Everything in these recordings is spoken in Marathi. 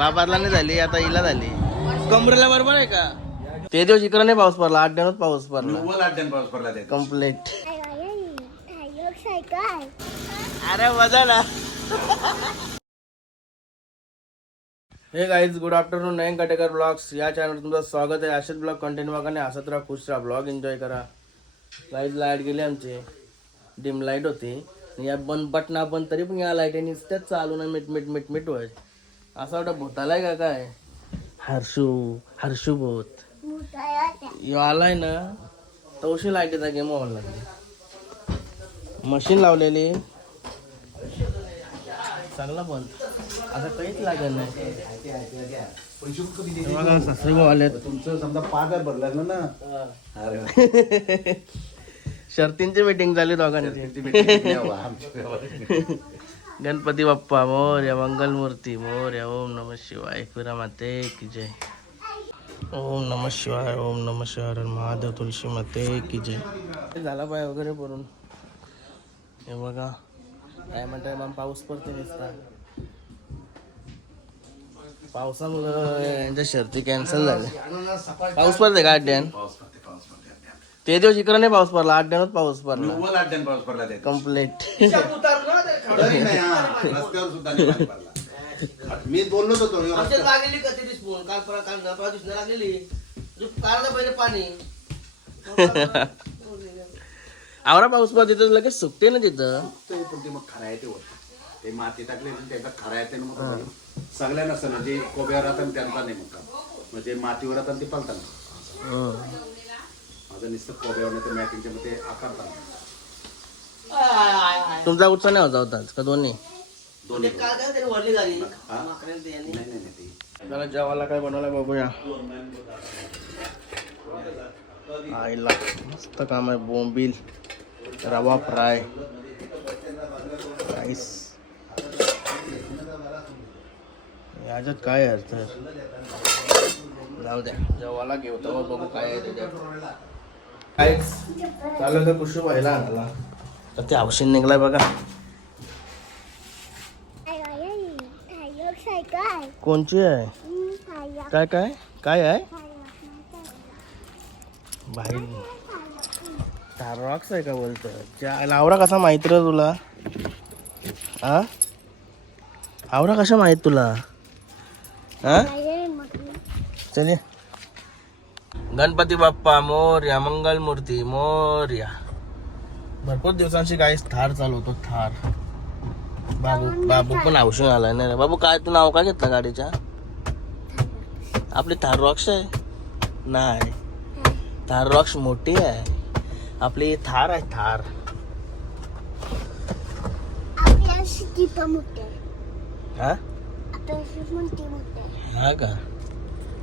बाबाला नाही झाली आता हिला झाली. कमरेला बरोबर आहे का? ते दिवस इकडे नाही पाऊस पडला आठ दिवस पाऊस पडला. आठ पाऊस पडला कंप्लीट अरे मजा ना. Hey guys good afternoon Nayan Katekar vlogs या चॅनलवर तुमचं स्वागत आहे. असेच ब्लॉग कंटेंट बघा आणि हसत राहा खुश राहा ब्लॉग एन्जॉय करा. लाइट लाइट गेली आमची. डिम लाइट होती. आणि या बंद बटना बंद तरी पण या लाईटीने नुसत्याच चालू नाही मिट मिट मिट मिट व्हाय असं वाटतं भूतालाय का काय? हर्षू हर्षू भूत. यो आलाय ना तवशी लाईटीचा गेम व्हायला लागली. मशीन लावलेली. चांगला पण आता काहीच लागत नाही. हे सासरे भाऊ आलेत. तुमचं समजा पाच भरलं ना. अरे. शर्तींची मीटिंग झाली दोघांची. गणपती बाप्पा मोर्या मंगलमूर्ती मोर्या ओम नम शिवाय माते की जय ओम नम शिवाय ओम नम शिवाय महादेव तुळशी माते की जय झाला पाय वगैरे पडून हे बघा टायमा टायमा पाऊस पडते नुसता. पावसामुळं यांच्या शर्ती कॅन्सल झाल्या. पाऊस पडते का पडते ते दिवस इकडे नाही पाऊस पडला आठ दिवस पाऊस पडला. आठ पाऊस पडला ते. कंप्लीट तरी नाही हा. रस्त्यावर सुद्धा नाही पाणी पडला मी बोललो होतो ह्यो रस्त्यावर- लागलेली का ते स्पून काल परवा काल परवा दिवशी लागलेली. काढलं पहिले पाणी. आवरा पाऊस पडते तिथं लगेच सुकते ना तिथं. ते पण ते मग खरा आहे ते होत. ते माती टाकले ना त्याचा खरा आहे ते ना मग सगळ्यांना असतं जे कोब्यावर राहतात त्यांचा नाही मग काम. म्हणजे मातीवर राहतात ते पालतात माझं नुसतं कोब्यावर नाही तर मॅटिंगच्या मध्ये आकारतात. तुमचा उत्साह नाही होता होताच का दोन्ही? दोन्ही काल काय तरी वरली झाली? नाही नाही नाही ते. त्याला जेवायला काय बनवलं बघूया. आईला मस्त काम आहे बोंबील रवा फ्राय. राईस याच्यात काय आहे तर जाऊ द्या जेवायला घेऊ तेव्हा बघू काय आहे त्याच्यात. काय चालू तर कुशू व्हायला आणाला. तर ते औषध निघलाय बघा. कोणची आहे? काय काय? काय आहे? बाहेर टारॉक्स आहे का बोलतो? त्या आवरा कसा माहीत रे तुला? हा आवरा कशा माहीत तुला? हा चले गणपती बाप्पा मोर्या मंगल मूर्ती मोर्या. भरपूर दिवसांची काही थार चालवतो थार. बाबू बाबू पण औषध आलाय ना रे. बाबू काय तू नाव काय घेतलं गाडीच्या? आपली थार रॉक्स आहे? नाही. थार रॉक्स मोठी आहे. आपली थार आहे थार. हा? हा का?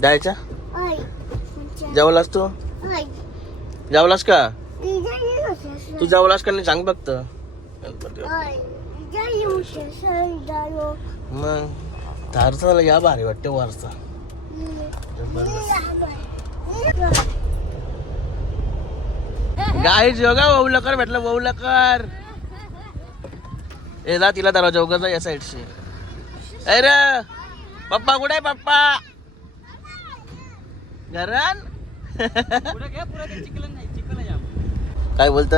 द्यायचा जेवलास तू? जेवलास का? तू जेवलास का नाही? सांग फक्त. गणपती मग थारचा या भारी वाटते वरचा. गाय जोगा वौलकर भेटलं वौलकर ए जा तिला दरवाजा उघडचा या साईडशी. अरे पप्पा कुठे आहे पप्पा? घरान? काय बोलत?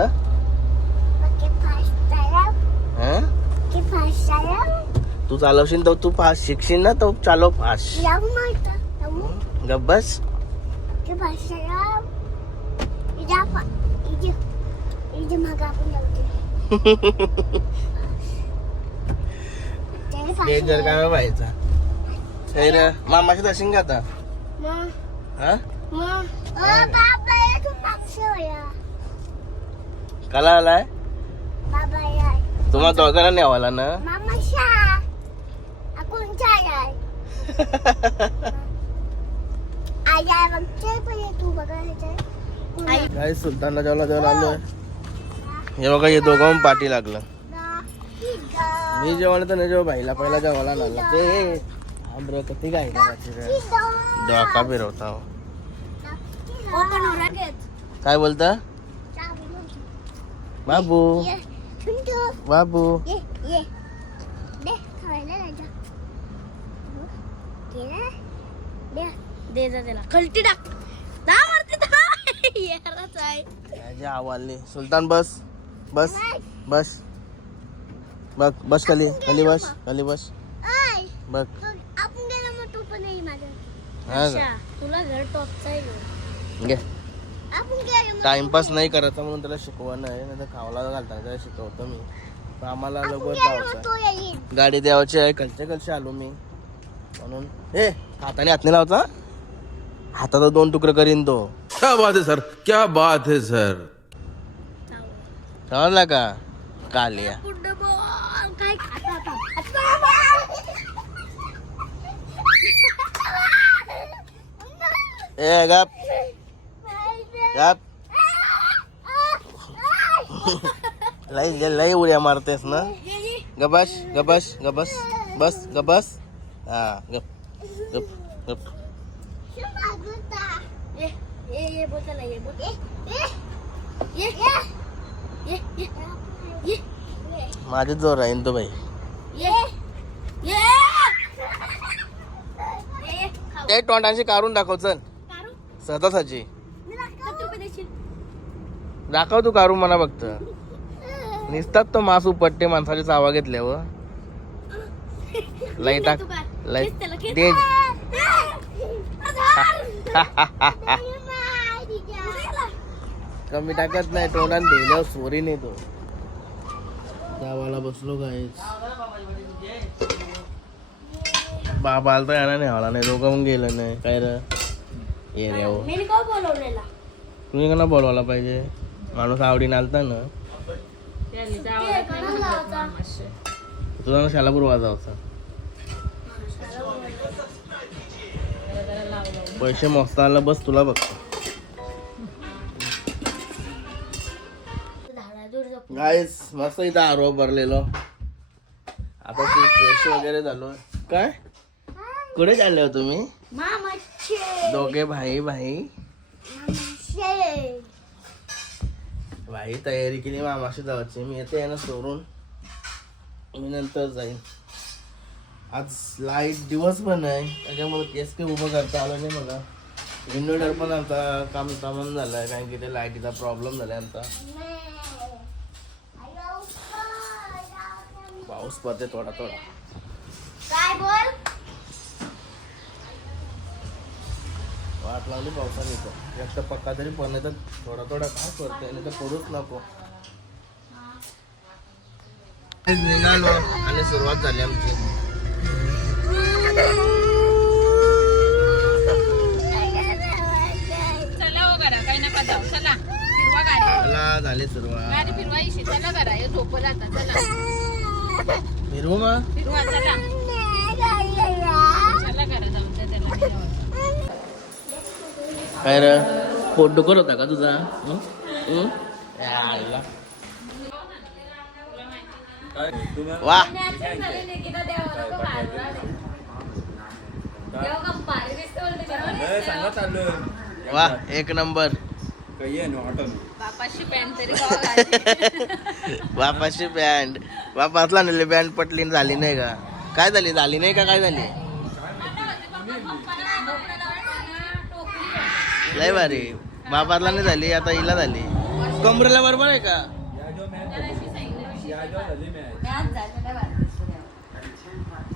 तू चालवशील तर तू फास्ट शिकशील ना तर चालव फास्ट गब्बस डेंजर काय व्हायचा. मामाशी दर्शन का आता? हा? काला आलाय? तुम्हाला दोघांना ना? ka chay. Ay, काय सुलतानला जेवला जेवला आलोय? हे बघा हे दोघं पाठी लागलं. मी जेवण तर नाही जेव्हा बाईला पहिला जेवायला लागला. ते आंब्र किती काय. डोका फिरवता racket. काय बोलता? घे ना दे दे जा त्याला कलटी टाक जा मारते जा. येणारच आहे माझी आवाजली सुलतान बस बस बस बघ बस खाली खाली बस खाली बस बघ आपण गेलो मग तू पण येईल माझं तुला घर टॉपचा आहे आपण टाइमपास नाही करायचा म्हणून त्याला शिकवणं आहे नाही तर खावला घालता त्याला शिकवतो मी. पण आम्हाला लवकर जायचं गाडी द्यावाची आहे कलचे कलचे आलो मी. म्हणून हे हाताने हात नाही लावता? हाताचा दोन तुकडे करीन तो. क्या बात है सर. क्या बात है सर. समजला का? काय खाता ए गप. गप. लई लई उड्या मारतेस ना? गबस गबस गबस बस गबस हा गप गप गप ये ये ये बोतल आहे ये बोतल ये ये ये ये माझे जोर राहीन तो खाऊ. ते तोंडाशी काढून दाखव चल. काढू? स्वतःची किती रुपये देशील? दाखव तू काढून मला बघत निसतात तो मास उपटते माणसाची चावा घेतल्यावर. लई टाक खेच. तेज कमी टाकत नाही तोंडात दिल्यावर सोरी नाही तो. गावाला बसलो काय बाबा आलता येणार नाही आला नाही दोघं मग गेलं नाही. काय र? ये रे हो तुम्ही का बोलवायला पाहिजे? माणूस आवडीने आलता ना? तुझा ना शालापूर वाजावचा. पैसे मस्त आला बस तुला बघ. गाईस मस्त इथं आरो भरलेलो. आता ती फ्रेश वगैरे झालो. काय? कुठे चालले हो तुम्ही? मामाचे. दोघे भाई भाई. मामाचे. भाई तयारी केली मामाशी जायची मी येते ना सोडून. मी नंतर जाईन. आज लाइट दिवस पण आहे. त्याच्यामुळे केस काही उभं करता आलं नाही मला इन्व्हर्टर पण आमचा काम सामान झालं कारण की ते लाईटीचा प्रॉब्लेम झाला आमचा पाऊस पडते थोडा थोडा. काय बोल? वाट लागली पावसाने इथं. एक तर पक्का तरी पण तर थोडा थोडा काय करतोय नाही तर पडूच नको. निघालो आणि सुरुवात झाली आमची. चला हो घरा काही नका जाऊ चला. फिरवा गाडी. मला झाली सुरुवात. गाडी फिरवायची चला घरा हे झोपलं आता चला. फिरू मग? फिरवा चला. चला घरा जाऊ द्या त्याला. काय रे पोट डुकर होता का तुझा. वा वा एक नंबर. बापाशी पॅन्ट. बापाची नेली बँड पटली झाली नाही का? काय झाली? झाली नाही का? काय झाली? लय भारी. बाबाला नाही झाली आता हिला झाली. कमरेला बरोबर आहे का?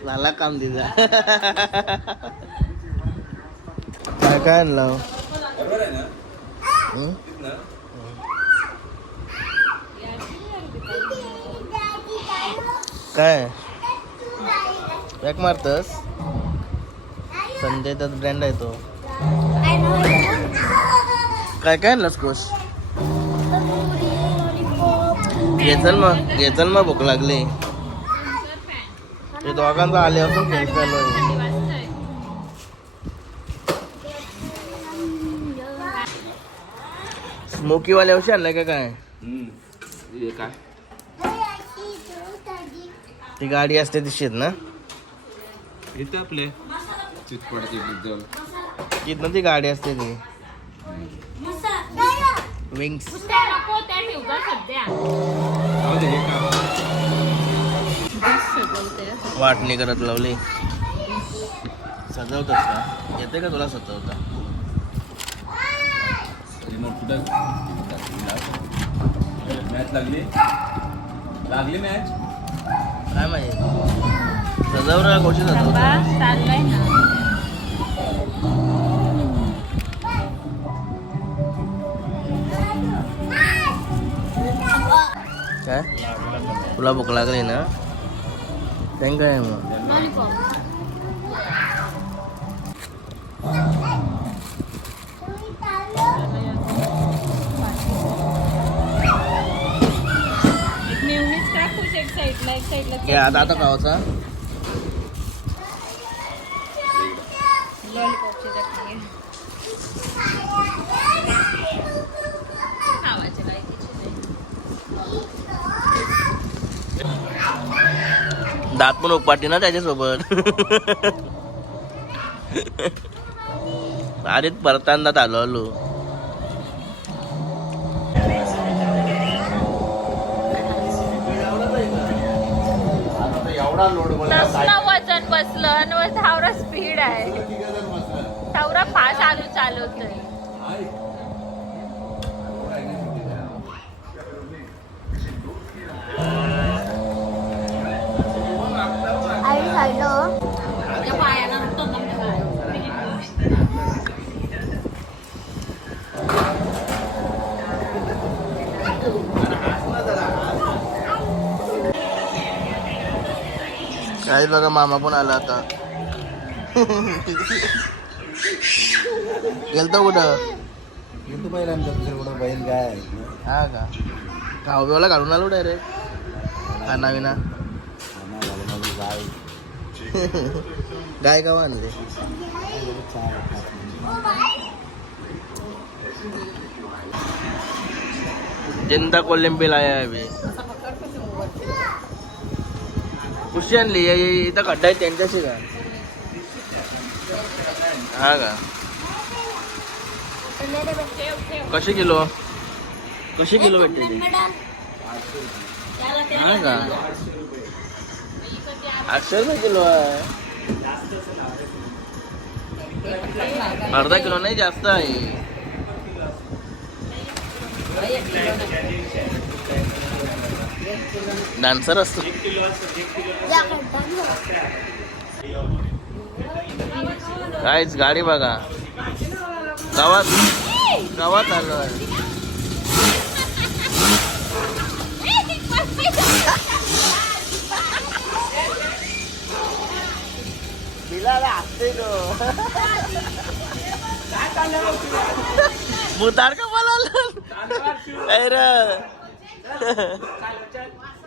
झाला काम दिला काय काय आणलं? काय? बॅक मारतस? संजय दत्त ब्रँड आहे तो. काय काय कोश? घेचल मग घेचल मग भूक लागली. ते दोघांचा आले असून आहे. स्मोकीवाले औषध आणलाय का काय? काय? ती गाडी असते ती शेत ना? इथं आपले. तिथनं ती गाडी असते ती. विंग्स त्या नको त्या ठेव जा सध्या. वाटणी करत लावली. सजवतोस का? येते का तुला सजवता? रिमोट कुठं? मॅच लागली? लागली मॅच? काय माहिती? सजवणार कशी सजवता चाललाय ना. काय तुला भूक लागली ना त्यांनी काय मग लॉलीपॉप एक मेवणीच टाकूच एक साईडला एक साईडला हे आता आता खावाचा लॉलीपॉपची चटणी खावायचे काय दात पण उपाटी ना त्याच्यासोबत. अरे परतांदात आलो आलो वजन बसलं आणि धावरा स्पीड आहे. धावरा फास्ट आलू चालवतोय. राहिलं काही बघा मामा पण आला आता. गेलतो कुठं? गेलतो बैल आमच्या दुसरं कुठं बैल काय हा का? घावब्याला काढून आलो डायरेक्ट खाना विना गाय गाय आणले. जनता कोलंबी जिंदा लाया अभी. कुशी आणली इथं खड्डा आहे त्यांच्याशी का हा का? कशी किलो? कशी किलो भेटते ती? हा का? आठशे रुपये किलो आहे अर्धा किलो नाही जास्त आहे डान्सर असतो काहीच गाडी बघा गावात गावात आहे मुतार का बोला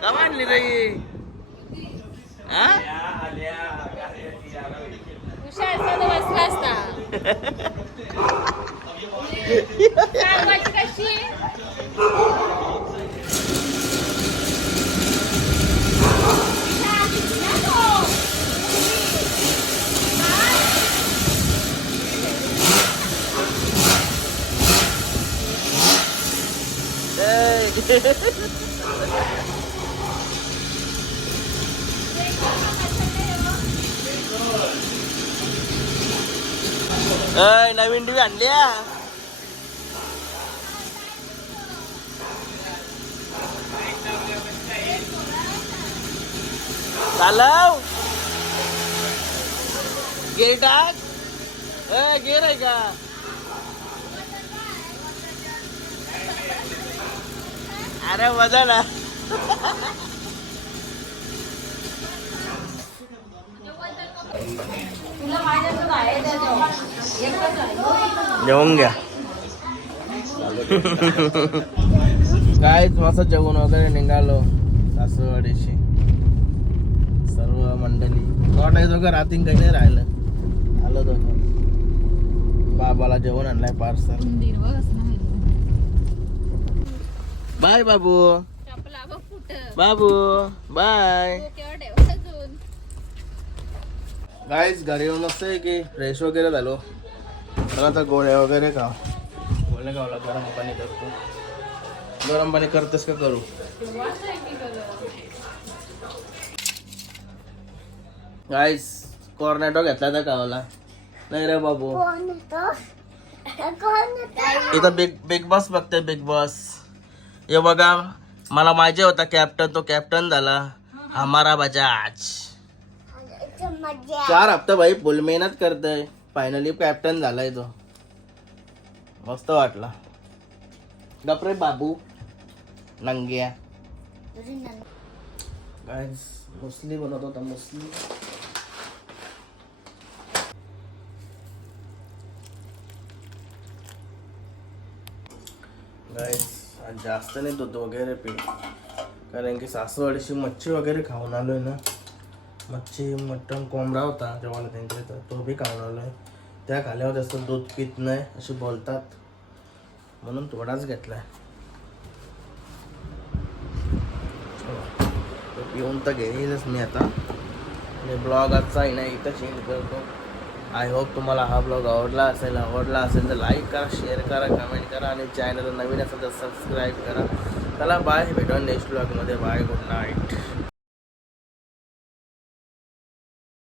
का मांडली रे असता. कशी? अय नवीन टीव्ही आणल्या चालव गे टाक ए गेर आहे का अरे मजा ना. जेवून घ्या. काय मस्त जेवण वगैरे निघालो. सासूवाडीशी. सर्व मंडळी. वाटायचं का रात्री काही नाही राहिलं. आलो तो बाबाला जेवण आणलाय पार्सल बाय बाबू. चपला बघ कुठं. बाबू बाय. डोक्यावर ठेव अजून? गाईच घरी येऊन मस्त आहे की फ्रेश वगैरे झालो. तर आता गोळ्या वगैरे खाव गोळ्या खावला गरम पाणी करतो. गरम पाणी करतेस का करू? गाईस कॉर्नेटो घेतला त्या खावाला. नाही रे बाबू. इथं बिग बिग बॉस बघते बिग बॉस हे बघा मला माहिती होता कॅप्टन तो कॅप्टन झाला. हमारा बजाज. चार हप्ता भाई फुल मेहनत करतोय. फायनली कॅप्टन झालाय तो. मस्त वाटला. गपरे बाबू. नंग्या. मुसली बनवत होता मुसली गाईस आज जास्त नाही दूध वगैरे पी. कारण की सासूवाडीशी मच्छी वगैरे खाऊन आलो आहे ना. मच्छी मटण कोंबडा होता जेव्हा त्यांच्या इथं. तो बी खाऊन आलो आहे त्या खाल्यावर जास्त दूध पित नाही असे बोलतात. म्हणून थोडाच घेतला आहे पिऊन तर घेईलच मी आता. आणि ब्लॉग आजचा आहे ना इथं चेंज करतो. आय होप तुम्हाला हा ब्लॉग आवडला असेल आवडला असेल तर लाईक करा शेअर करा कमेंट करा आणि चॅनल नवीन असेल तर सबस्क्राईब करा. चला बाय भेटून नेक्स्ट ब्लॉगमध्ये बाय गुड नाईट